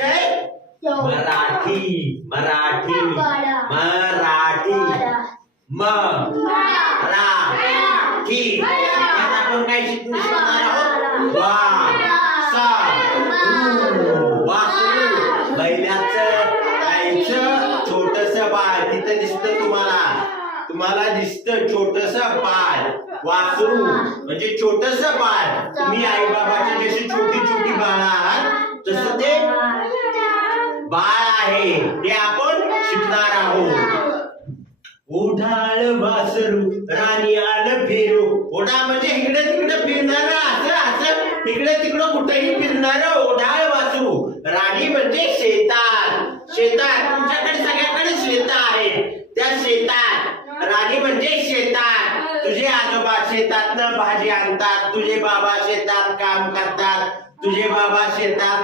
जय मराठी मराठी मराठी मराठी आता आपण काय शिकणार आहोत वासरू बैलाचं गाईचं छोटसं बाळ तिथं दिसतं तुम्हाला दिसतं छोटसं बाळ वासरू म्हणजे छोटसं बाळ तुम्ही आई बाबाची जशी छोटी छोटी बाळ आहात तसं ते बाळ आहे ते आपण शिकणार आहोत. ओढाळ वासरू राणी आलं फिरू. ओढा म्हणजे इकडे तिकडे फिरणार असं इकडे तिकडे कुठेही फिरणार ओढाळ वासरू. राणी म्हणजे शेतात तुमच्याकडे सगळ्याकडे शेत आहे त्या शेतात राणी म्हणजे शेतात. तुझे आजोबा शेतातनं भाजी आणतात तुझे बाबा शेतात काम करतात तुझे बाबा शेतात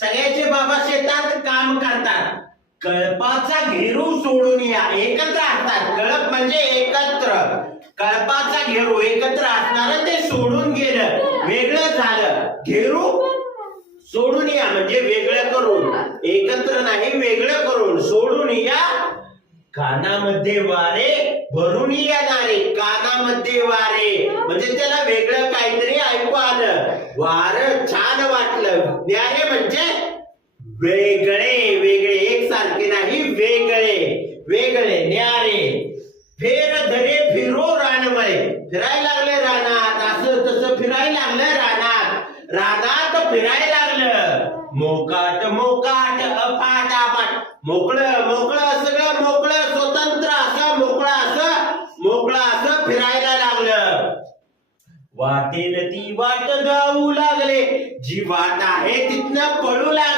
सगळ्याचे बाबा शेतात काम करतात. कळपाचा घेरू सोडून या एकत्र असतात. कळप म्हणजे एकत्र कळपाचा घेरू एकत्र असणार ते सोडून गेलं वेगळं झालं. घेरू सोडून या म्हणजे वेगळं करून एकत्र नाही वेगळं करून सोडून या. कानामध्ये वारे भरून येणारे कानामध्ये वारे म्हणजे त्याला वेगळं काहीतरी ऐकू आलं वार छान वाटलं. न्यारे म्हणजे वेगळे वेगळे एकसारखे नाही वेगळे न्यारे. फेर धरे फिरो रानमळे फिरायला लागले रानात असं तसं फिरायला लागलं रानात फिरायला लागलं. मोकाट अफाट मोकळं सगळं मोकळं स्वतंत्र असं मोकळं असं फिरायला लागलं. वाटेल ती वाट जाऊ लागले जी वाट आहे तिथनं पळू लागले.